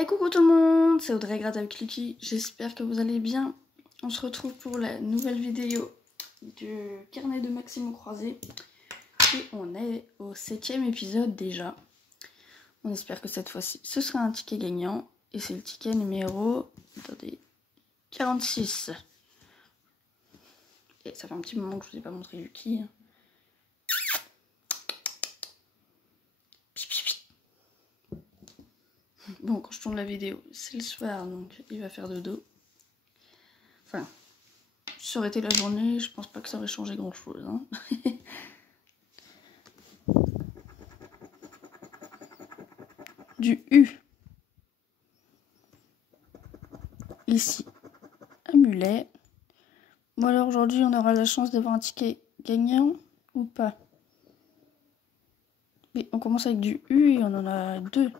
Et coucou tout le monde, c'est Audrey Gratte avec Lucky, j'espère que vous allez bien. On se retrouve pour la nouvelle vidéo du carnet de Maxime Croisé. Et on est au 7e épisode déjà. On espère que cette fois-ci ce sera un ticket gagnant. Et c'est le ticket numéro, attendez, 46. Et ça fait un petit moment que je vous ai pas montré Lucky. Bon, quand je tourne la vidéo, c'est le soir, donc il va faire dodo. Enfin, ça aurait été la journée, je pense pas que ça aurait changé grand-chose. Hein. Du U. Ici, amulet. Bon alors aujourd'hui, on aura la chance d'avoir un ticket gagnant ou pas? Mais on commence avec du U et on en a 2.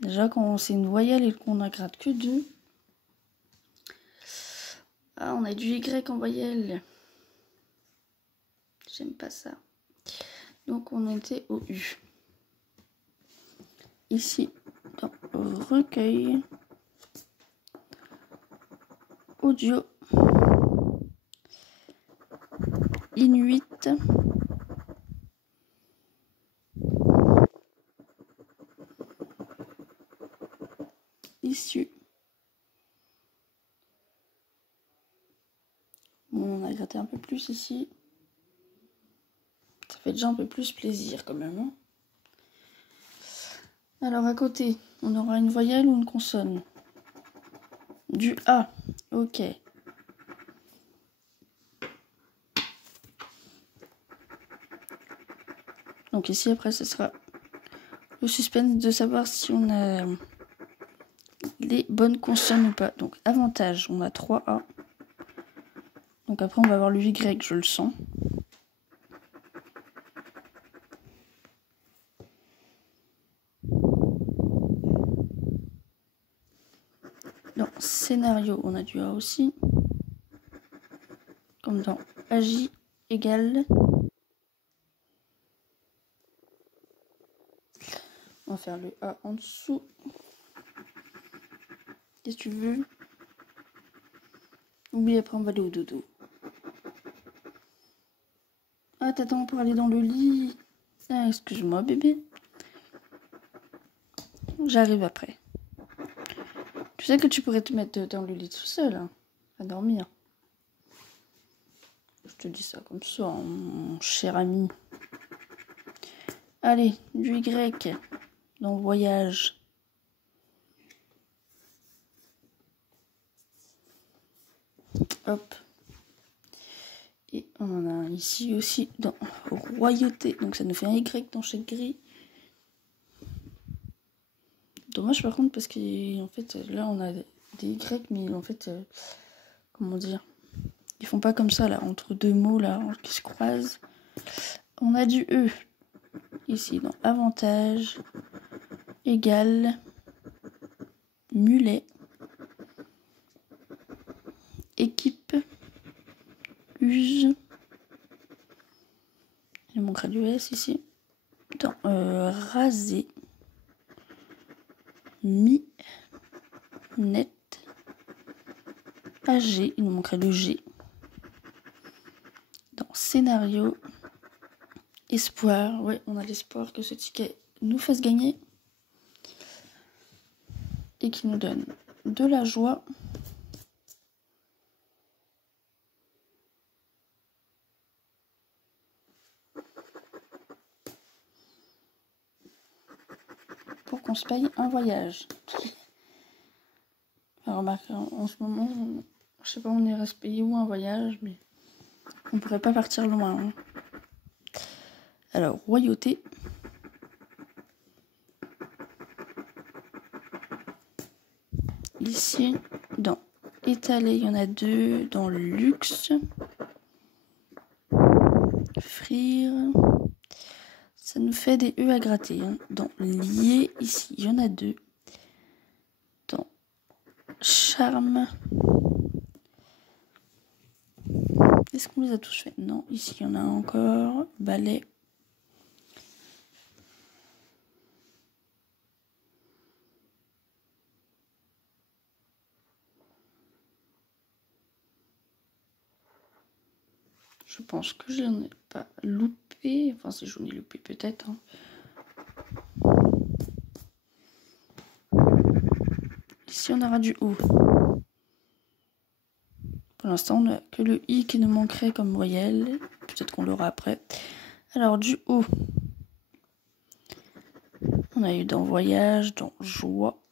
Déjà, quand c'est une voyelle et qu'on ne gratte que 2. Ah, on a du Y en voyelle. J'aime pas ça. Donc, on était au U. Ici, dans recueil, audio, Inuit, issue. Bon, on a gratté un peu plus ici. Ça fait déjà un peu plus plaisir quand même. Hein. Alors à côté, on aura une voyelle ou une consonne? Du A, ok. Donc ici après ce sera le suspense de savoir si on a les bonnes consonnes ou pas. Donc avantage, on a 3 A. Donc après on va avoir le Y, je le sens. Dans scénario, on a du A aussi. Comme dans Agi égale. On va faire le A en dessous. Qu'est-ce que tu veux? Oublie, après on va aller au dodo. Ah, t'attends pour aller dans le lit. Ah, excuse-moi bébé. J'arrive après. Tu sais que tu pourrais te mettre dans le lit tout seul, hein, à dormir. Je te dis ça comme ça, hein, mon cher ami. Allez, du Y dans voyage. Hop. Et on en a un ici aussi dans royauté. Donc ça nous fait un Y dans chaque grille. Dommage par contre parce qu'en fait là on a des Y mais en fait comment dire, ils font pas comme ça là entre deux mots là qui se croisent. On a du E ici dans avantage, égal, mulet, équipe, use. Il manquera du S ici. Dans raser, mi, net, AG, il nous manquerait le G. Dans scénario, espoir, ouais, on a l'espoir que ce ticket nous fasse gagner et qui nous donne de la joie. Pour qu'on se paye un voyage. Alors, remarque, en ce moment, je sais pas, on irait se payer où un voyage, mais on pourrait pas partir loin. Hein. Alors, royauté. Ici, dans étalé, il y en a 2. Dans luxe. Frire. Ça nous fait des E à gratter. Hein. Dans lié, ici, il y en a 2. Dans charme. Est-ce qu'on les a tous fait? Non, ici, il y en a encore. Balai. Je pense que je n'en ai pas loupé. Enfin, si j'en ai loupé, peut-être. Hein. Ici, on aura du O. Pour l'instant, on n'a que le I qui nous manquerait comme voyelle. Peut-être qu'on l'aura après. Alors, du O. On a eu dans voyage, dans joie,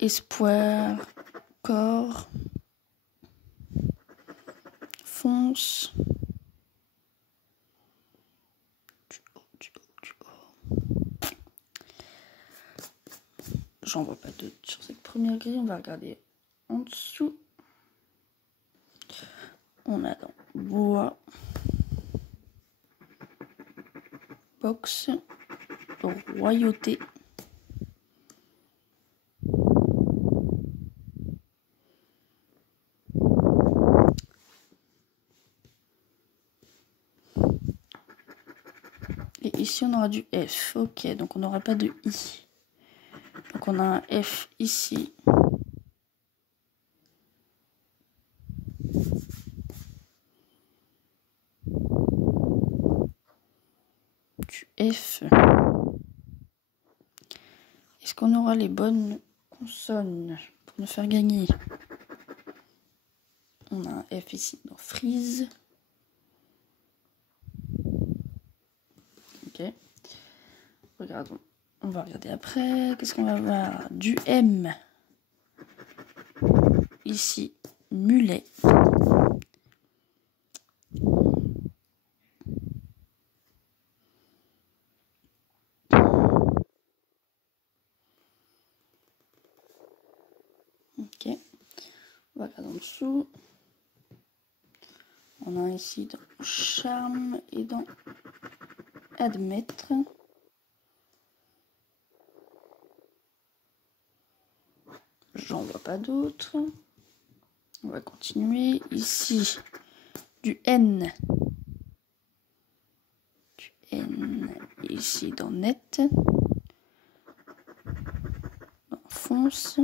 espoir, corps, fonce. Du O. J'en vois pas d'autres sur cette première grille. On va regarder en dessous. On a dans bois, boxe, royauté, et ici on aura du F. Ok, donc on n'aura pas de I. Donc on a un F ici. Du F. Est-ce qu'on aura les bonnes consonnes pour nous faire gagner? On a un F ici dans freeze. Ok. Regardons. On va regarder après. Qu'est-ce qu'on va avoir? Du M. Ici, mulet. Ok. On va regarder en dessous. On a ici dans charme et dans admettre. J'en vois pas d'autres. On va continuer. Ici, du N. Du N. Ici dans net. Dans fonce.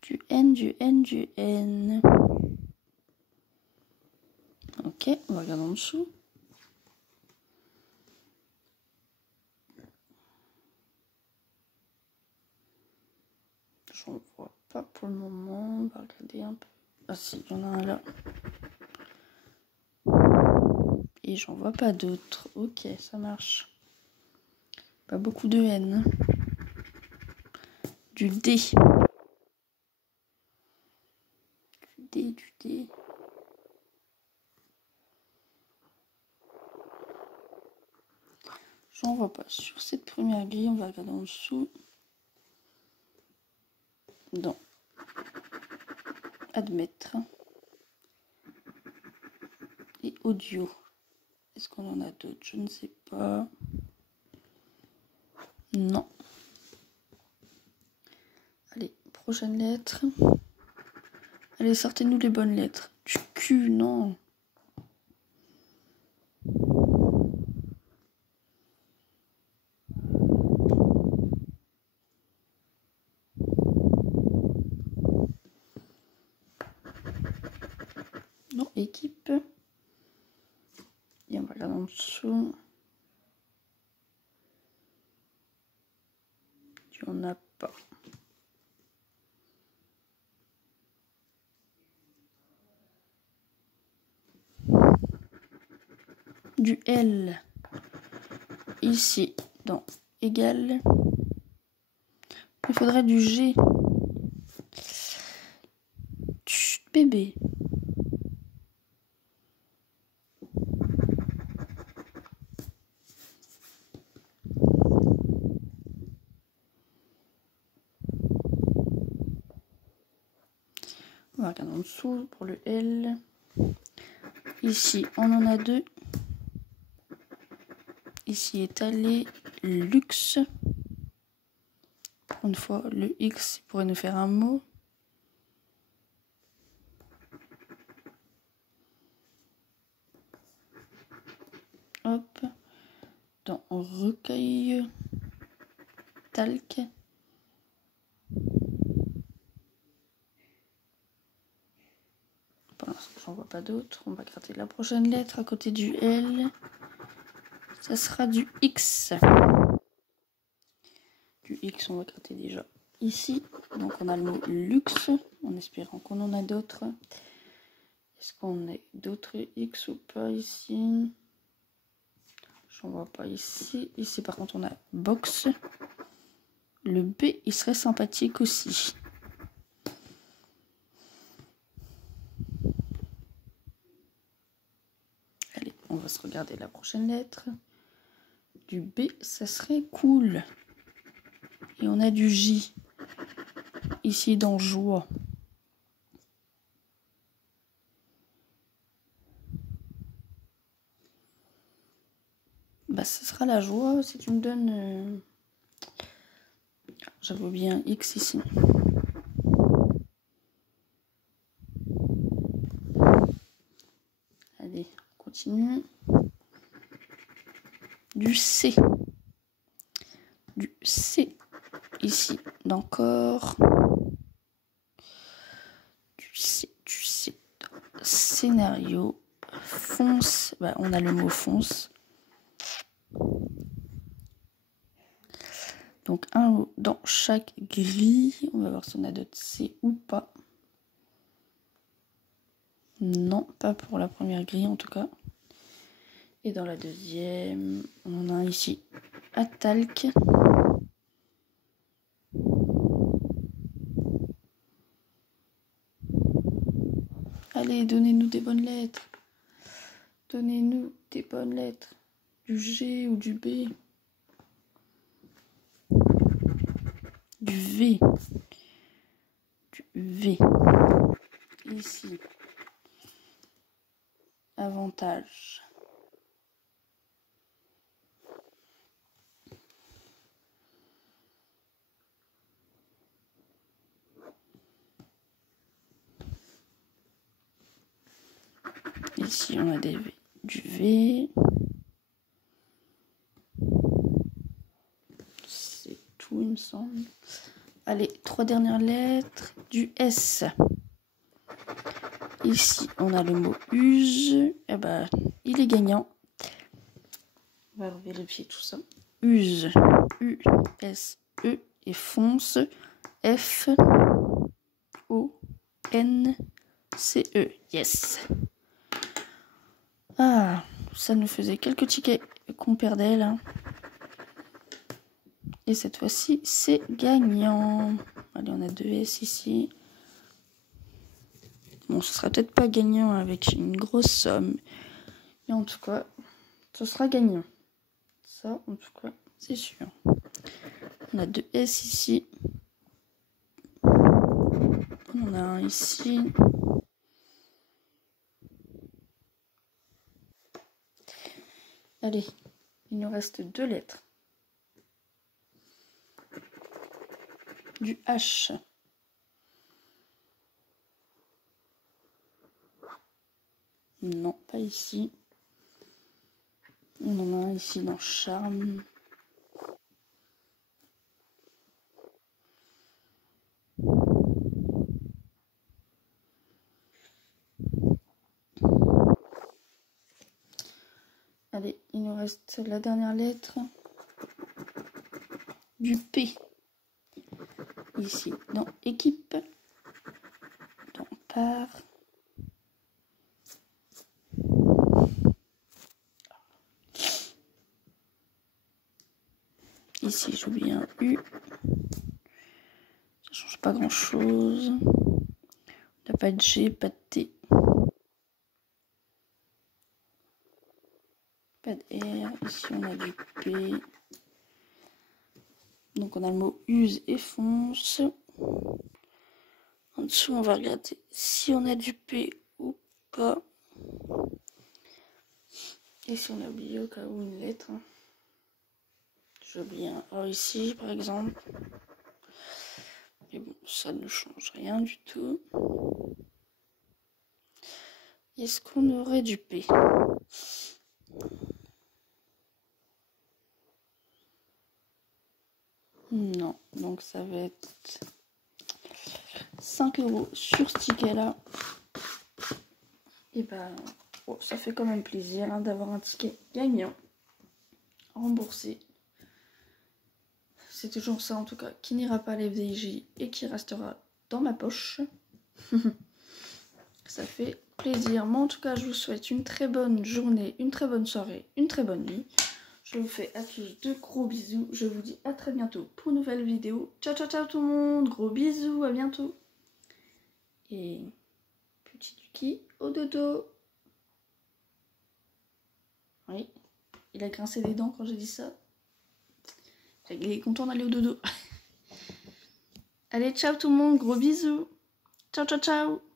Du N, du N, du N. Ok, on va regarder en dessous. J'en vois pas pour le moment. On va regarder un peu. Ah si, il y en a un là. Et j'en vois pas d'autres. Ok, ça marche. Pas beaucoup de N. Du D. Du D. J'en vois pas. Sur cette première grille, on va regarder en dessous. Dans admettre. Et audio. Est-ce qu'on en a d'autres? Je ne sais pas. Non. Allez, prochaine lettre. Allez, sortez-nous les bonnes lettres. Du Q, non. Non, équipe. Et on va regarder en dessous. Il n'y en a pas. Du L. Ici, dans égal. Il faudrait du G. Chut, bébé. On va regarder en dessous pour le L. Ici, on en a deux. Ici, étalé, luxe. Pour une fois, le X pourrait nous faire un mot. Hop. Dans recueil. Talc. vois pas d'autre. On va gratter la prochaine lettre à côté du L. Ça sera du X. Du X, on va gratter déjà ici. Donc on a le mot luxe, en espérant qu'on en a d'autres. Est-ce qu'on a d'autres X ou pas ici? J'en vois pas ici. Ici par contre on a box. Le B, il serait sympathique aussi. Allez, on va se regarder la prochaine lettre. Du B, ça serait cool. Et on a du J. Ici dans joie. Bah, ce sera la joie si tu me donnes... J'avais bien X ici. Allez, on continue. Du C. Du C. Ici, d'encore. Du C. Scénario. Fonce. Bah, on a le mot fonce. Donc un mot dans chaque grille. On va voir si on a d'autres C ou pas. Non, pas pour la première grille en tout cas. Et dans la deuxième, on a ici Atalc. Allez, donnez-nous des bonnes lettres. Donnez-nous des bonnes lettres. Du G ou du B. Du V. Du V. Ici. Avantage. Ici, on a du V. C'est tout, il me semble. Allez, 3 dernières lettres. Du S. Ici, on a le mot use. Eh ben, il est gagnant. On va vérifier tout ça. Use. U-S-E. Et fonce. F-O-N-C-E. Yes. Ah, ça nous faisait quelques tickets qu'on perdait là. Et cette fois-ci, c'est gagnant. Allez, on a 2 S ici. Bon, ce sera peut-être pas gagnant avec une grosse somme. Mais en tout cas, ce sera gagnant. Ça, en tout cas, c'est sûr. On a 2 S ici. On a un ici. Allez, il nous reste 2 lettres. Du H. Non, pas ici. On en a un ici dans charme. Allez, il nous reste la dernière lettre. Du P. Ici, dans équipe. Dans part. Ici, j'oublie un U. Ça change pas grand chose. Il n'y a pas de G, pas de T. Pas de R. Ici, on a du P. Donc, on a le mot use et fonce. En dessous, on va regarder si on a du P ou pas. Et si on a oublié au cas où une lettre. J'ai oublié un A ici, par exemple. Mais bon, ça ne change rien du tout. Est-ce qu'on aurait du P? Non, donc ça va être 5 € sur ce ticket là. Et ben, oh, ça fait quand même plaisir hein, d'avoir un ticket gagnant, remboursé. C'est toujours ça en tout cas, qui n'ira pas à l'FDJ et qui restera dans ma poche. Ça fait plaisir. Moi en tout cas, je vous souhaite une très bonne journée, une très bonne soirée, une très bonne nuit. Je vous fais à tous de gros bisous. Je vous dis à très bientôt pour une nouvelle vidéo. Ciao ciao ciao tout le monde. Gros bisous, à bientôt. Et petit Lucky au dodo. Oui, il a grincé des dents quand j'ai dit ça. Il est content d'aller au dodo. Allez, ciao tout le monde, gros bisous. Ciao ciao ciao.